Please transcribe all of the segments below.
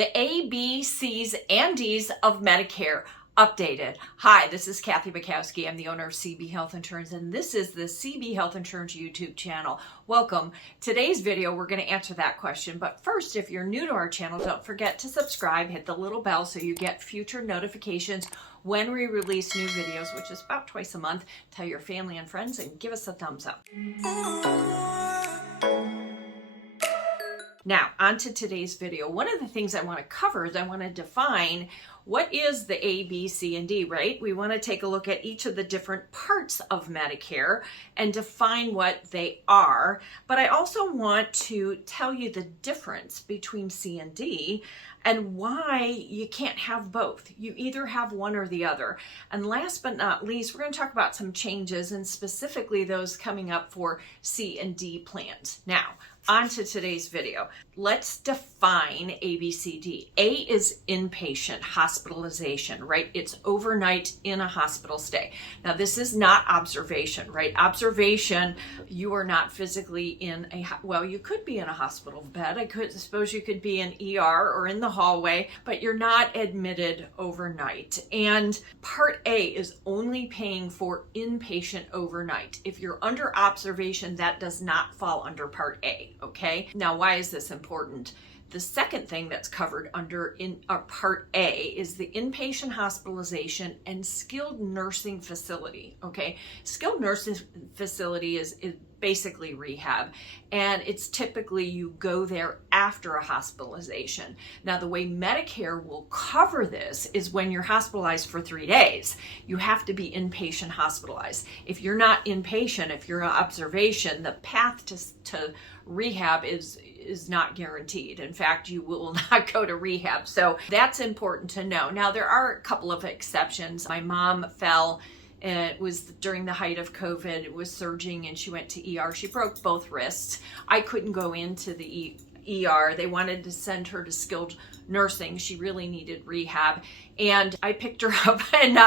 The A, B, C's, and D's of Medicare updated. Hi, this is Kathy Bukowski. I'm the owner of CB Health Insurance, and this is the CB Health Insurance YouTube channel. Welcome. Today's video, we're going to answer that question. But first, if you're new to our channel, don't forget to subscribe, hit the little bell so you get future notifications when we release new videos, which is about twice a month. Tell your family and friends and give us a thumbs up. Now, on to today's video. One of the things I want to cover is I want to define what is the A, B, C, and D, right? We want to take a look at each of the different parts of Medicare and define what they are. But I also want to tell you the difference between C and D and why you can't have both. You either have one or the other. And last but not least, we're going to talk about some changes and specifically those coming up for C and D plans. Now, on to today's video. Let's define ABCD. A is inpatient hospitalization, right? It's overnight in a hospital stay. Now, this is not observation, right? Observation, you are not physically in well, you could be in a hospital bed. Suppose you could be in ER or in the hallway, but you're not admitted overnight. And Part A is only paying for inpatient overnight. If you're under observation, that does not fall under Part A. Okay, now why is this important? The second thing that's covered under Part A is the inpatient hospitalization and skilled nursing facility. Okay, skilled nursing facility is basically rehab, and it's typically you go there after a hospitalization. Now, the way Medicare will cover this is when you're hospitalized for 3 days, you have to be inpatient hospitalized. If you're not inpatient, if you're on observation, the path to rehab is not guaranteed. In fact, you will not go to rehab. So that's important to know. Now, there are a couple of exceptions. My mom fell. It was during the height of COVID. It was surging and she went to ER. She broke both wrists. I couldn't go into the ER. They wanted to send her to skilled nursing. She really needed rehab. And I picked her up and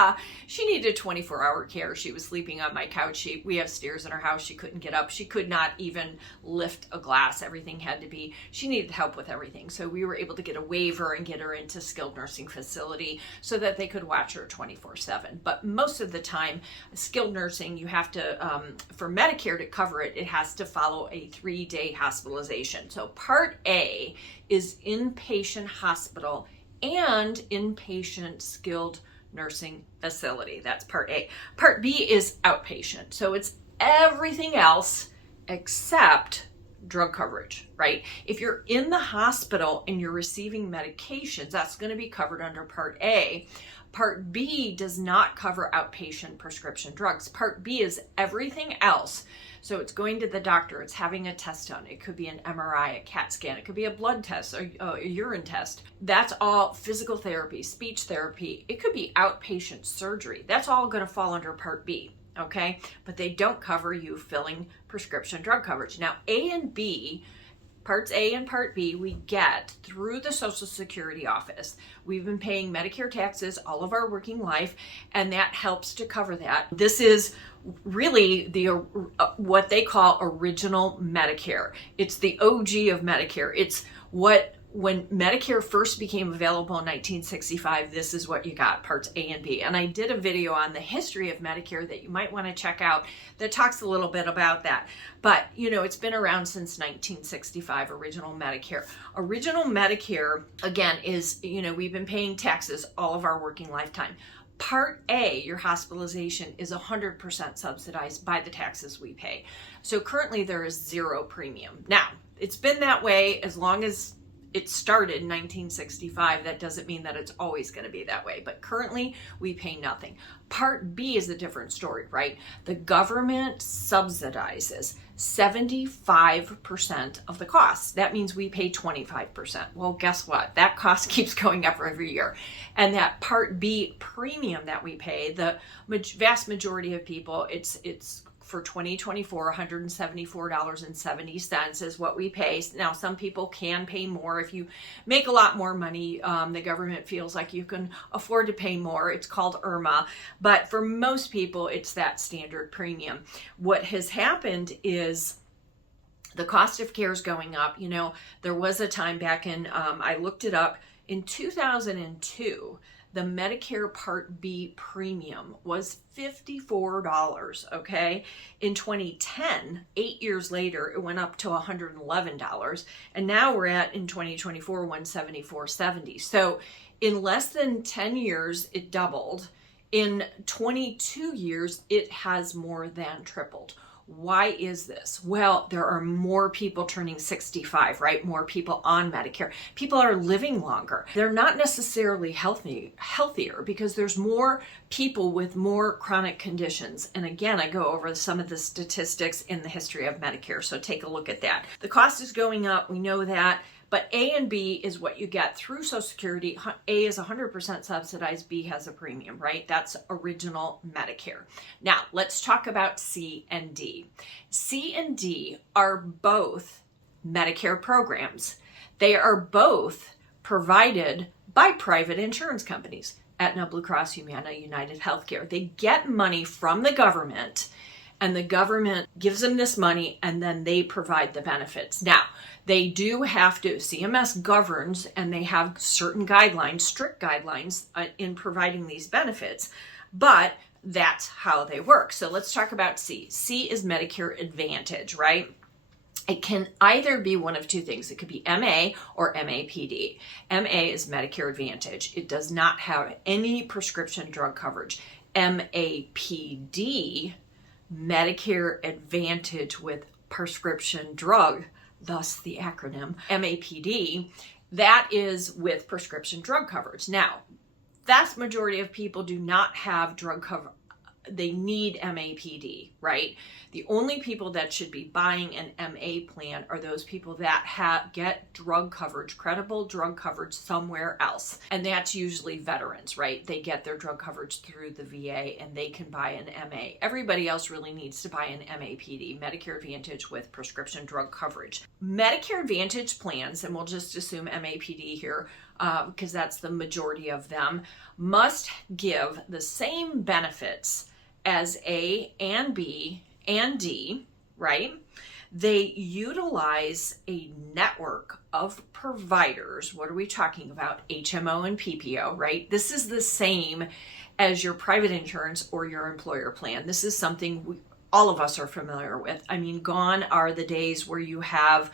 she needed 24-hour care. She was sleeping on my couch. We have stairs in our house. She couldn't get up. She could not even lift a glass. Everything had to be, she needed help with everything. So we were able to get a waiver and get her into skilled nursing facility so that they could watch her 24/7. But most of the time, skilled nursing, you have to, for Medicare to cover it, it has to follow a 3-day hospitalization. So Part A is inpatient hospital and inpatient skilled nursing facility. That's Part A. Part B is outpatient. So it's everything else except drug coverage, right? If you're in the hospital and you're receiving medications, that's going to be covered under Part A. Part B does not cover outpatient prescription drugs. Part B is everything else. So it's going to the doctor, it's having a test done. It could be an MRI, a CAT scan, it could be a blood test, or a urine test. That's all physical therapy, speech therapy. It could be outpatient surgery. That's all going to fall under Part B, okay? But they don't cover you filling prescription drug coverage. Now, A and B, Parts A and Part B, we get through the Social Security office. We've been paying Medicare taxes all of our working life, and that helps to cover that. This is really the what they call original Medicare. It's the OG of Medicare. It's when Medicare first became available in 1965, this is what you got, Parts A and B. And I did a video on the history of Medicare that you might want to check out that talks a little bit about that. But, you know, it's been around since 1965, original Medicare. Original Medicare, again, is, you know, we've been paying taxes all of our working lifetime. Part A, your hospitalization, is 100% subsidized by the taxes we pay. So currently there is zero premium. Now, it's been that way as long as it started in 1965. That doesn't mean that it's always going to be that way, but currently we pay nothing. Part B is a different story, right? The government subsidizes 75% of the costs. That means we pay 25%. Well, guess what? That cost keeps going up every year. And that Part B premium that we pay, the vast majority of people, it's for 2024, $174.70 is what we pay. Now, some people can pay more. If you make a lot more money, the government feels like you can afford to pay more. It's called IRMA. But for most people, it's that standard premium. What has happened is the cost of care is going up. You know, there was a time back in, I looked it up, In 2002, the Medicare Part B premium was $54, okay? In 2010, 8 years later, it went up to $111, and now we're at, in 2024, $174.70. So in less than 10 years, it doubled. In 22 years, it has more than tripled. Why is this? Well, there are more people turning 65, right? More people on Medicare. People are living longer. They're not necessarily healthier because there's more people with more chronic conditions. And again, I go over some of the statistics in the history of Medicare. So take a look at that. The cost is going up. We know that. But A and B is what you get through Social Security. A is 100% subsidized, B has a premium, right? That's original Medicare. Now, let's talk about C and D. C and D are both Medicare programs. They are both provided by private insurance companies, Aetna, Blue Cross, Humana, United Healthcare. They get money from the government, and the government gives them this money, and then they provide the benefits. Now, they do have to, CMS governs, and they have certain guidelines, strict guidelines in providing these benefits, but that's how they work. So let's talk about C. C is Medicare Advantage, right? It can either be one of two things. It could be MA or MAPD. MA is Medicare Advantage. It does not have any prescription drug coverage. MAPD, Medicare Advantage with prescription drug, thus the acronym MAPD, that is with prescription drug coverage. Now, vast majority of people do not have drug cover. They need MAPD, right? The only people that should be buying an MA plan are those people that get drug coverage, credible drug coverage somewhere else. And that's usually veterans, right? They get their drug coverage through the VA and they can buy an MA. Everybody else really needs to buy an MAPD, Medicare Advantage with prescription drug coverage. Medicare Advantage plans, and we'll just assume MAPD here, because that's the majority of them, must give the same benefits as A and B and D, right? They utilize a network of providers. What are we talking about? HMO and PPO, right? This is the same as your private insurance or your employer plan. This is something all of us are familiar with. I mean, gone are the days where you have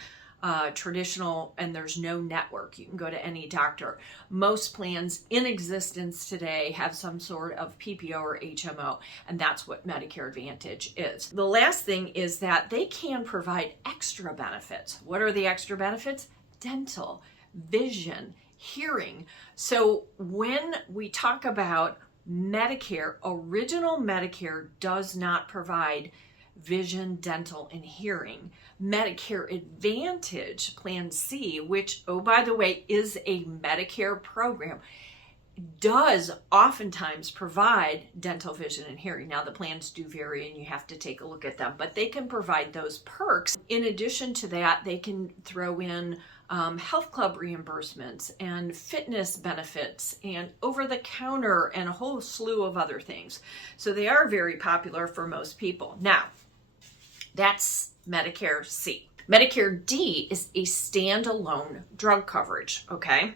traditional and there's no network. You can go to any doctor. Most plans in existence today have some sort of PPO or HMO, and that's what Medicare Advantage is. The last thing is that they can provide extra benefits. What are the extra benefits? Dental, vision, hearing. So when we talk about Medicare, original Medicare does not provide vision, dental, and hearing. Medicare Advantage, Plan C, which, oh, by the way, is a Medicare program, does oftentimes provide dental, vision, and hearing. Now, the plans do vary and you have to take a look at them, but they can provide those perks. In addition to that, they can throw in health club reimbursements and fitness benefits and over-the-counter and a whole slew of other things. So they are very popular for most people. Now, that's Medicare C. Medicare D is a standalone drug coverage, okay?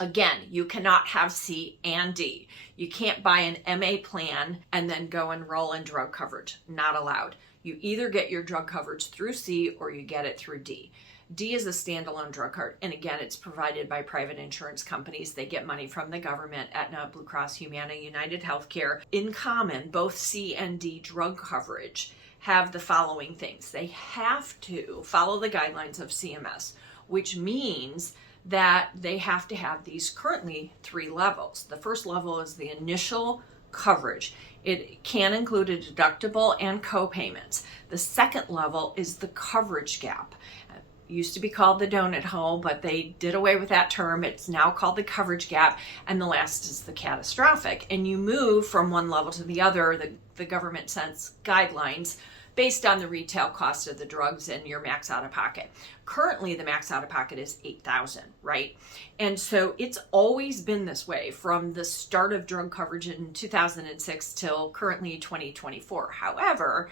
Again, you cannot have C and D. You can't buy an MA plan and then go enroll in drug coverage. Not allowed. You either get your drug coverage through C or you get it through D. D is a standalone drug card, and again, it's provided by private insurance companies. They get money from the government, Aetna, Blue Cross, Humana, United Healthcare. In common, both C and D drug coverage have the following things. They have to follow the guidelines of CMS, which means that they have to have these currently 3 levels. The first level is the initial coverage. It can include a deductible and co-payments. The second level is the coverage gap. It used to be called the donut hole, but they did away with that term. It's now called the coverage gap. And the last is the catastrophic. And you move from one level to the other. The government sets guidelines based on the retail cost of the drugs and your max out of pocket. Currently, the max out of pocket is $8,000, right? And so it's always been this way from the start of drug coverage in 2006 till currently 2024. However,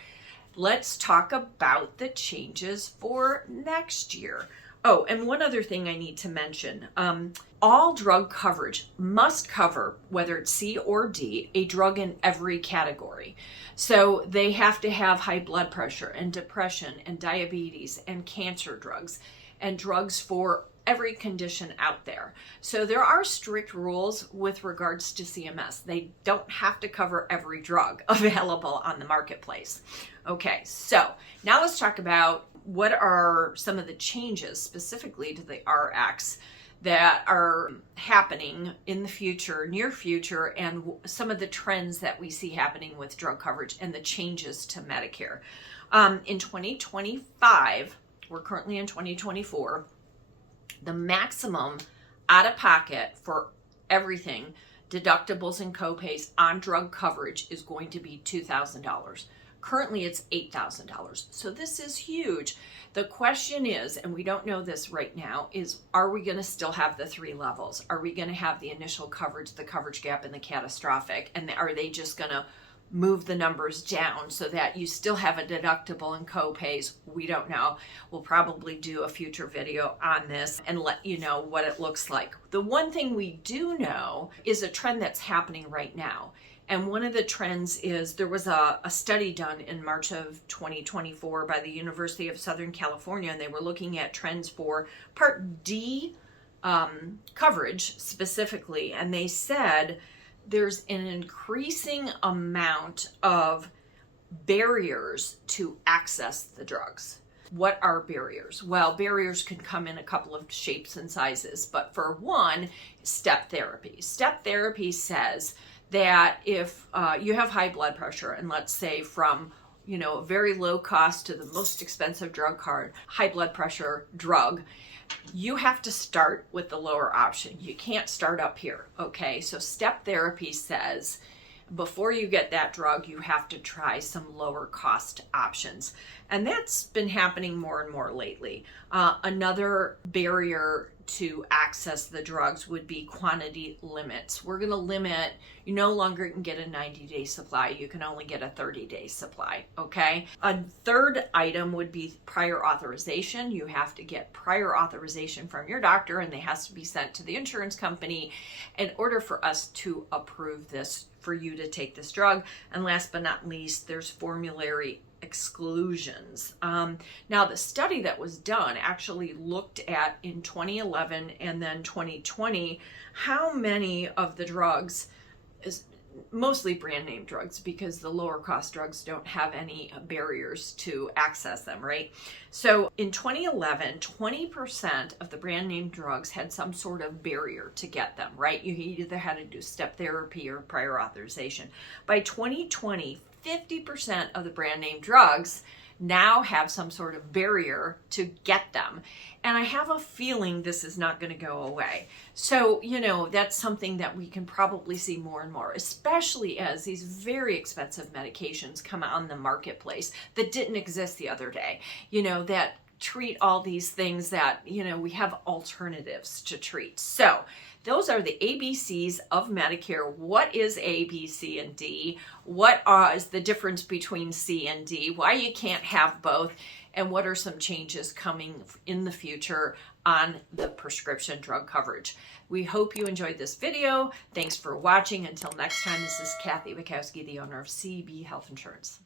let's talk about the changes for next year. Oh, and one other thing I need to mention. All drug coverage must cover, whether it's C or D, a drug in every category. So they have to have high blood pressure and depression and diabetes and cancer drugs and drugs for every condition out there. So there are strict rules with regards to CMS. They don't have to cover every drug available on the marketplace. Okay, so now let's talk about what are some of the changes specifically to the RX that are happening in the future, near future, and some of the trends that we see happening with drug coverage and the changes to Medicare. In 2025, we're currently in 2024, the maximum out-of-pocket for everything, deductibles and copays on drug coverage, is going to be $2,000. Currently, it's $8,000. So this is huge. The question is, and we don't know this right now, is are we going to still have the 3 levels? Are we going to have the initial coverage, the coverage gap, and the catastrophic? And are they just going to move the numbers down so that you still have a deductible and copays? We don't know. We'll probably do a future video on this and let you know what it looks like. The one thing we do know is a trend that's happening right now. And one of the trends is there was a study done in March of 2024 by the University of Southern California, and they were looking at trends for Part D coverage specifically. And they said there's an increasing amount of barriers to access the drugs. What are barriers? Well, barriers can come in a couple of shapes and sizes, but for one, step therapy. Step therapy says that if you have high blood pressure, and let's say from a very low cost to the most expensive drug card, high blood pressure drug, you have to start with the lower option. You can't start up here, okay? So step therapy says before you get that drug, you have to try some lower cost options. And that's been happening more and more lately. Another barrier to access the drugs would be quantity limits. We're going to limit, you no longer can get a 90-day supply. You can only get a 30-day supply, okay? A third item would be prior authorization. You have to get prior authorization from your doctor, and they has to be sent to the insurance company in order for us to approve this for you to take this drug. And last but not least, there's formulary exclusions. Now, the study that was done actually looked at in 2011 and then 2020 how many of the drugs, mostly brand name drugs, because the lower cost drugs don't have any barriers to access them, right? So in 2011, 20% of the brand name drugs had some sort of barrier to get them, right? You either had to do step therapy or prior authorization. By 2020, 50% of the brand name drugs now have some sort of barrier to get them. And I have a feeling this is not going to go away. So, that's something that we can probably see more and more, especially as these very expensive medications come on the marketplace that didn't exist the other day, that treat all these things that, we have alternatives to treat. So those are the ABCs of Medicare. What is A, B, C, and D? What is the difference between C and D? Why you can't have both? And what are some changes coming in the future on the prescription drug coverage? We hope you enjoyed this video. Thanks for watching. Until next time, this is Kathy Bukowski, the owner of CB Health Insurance.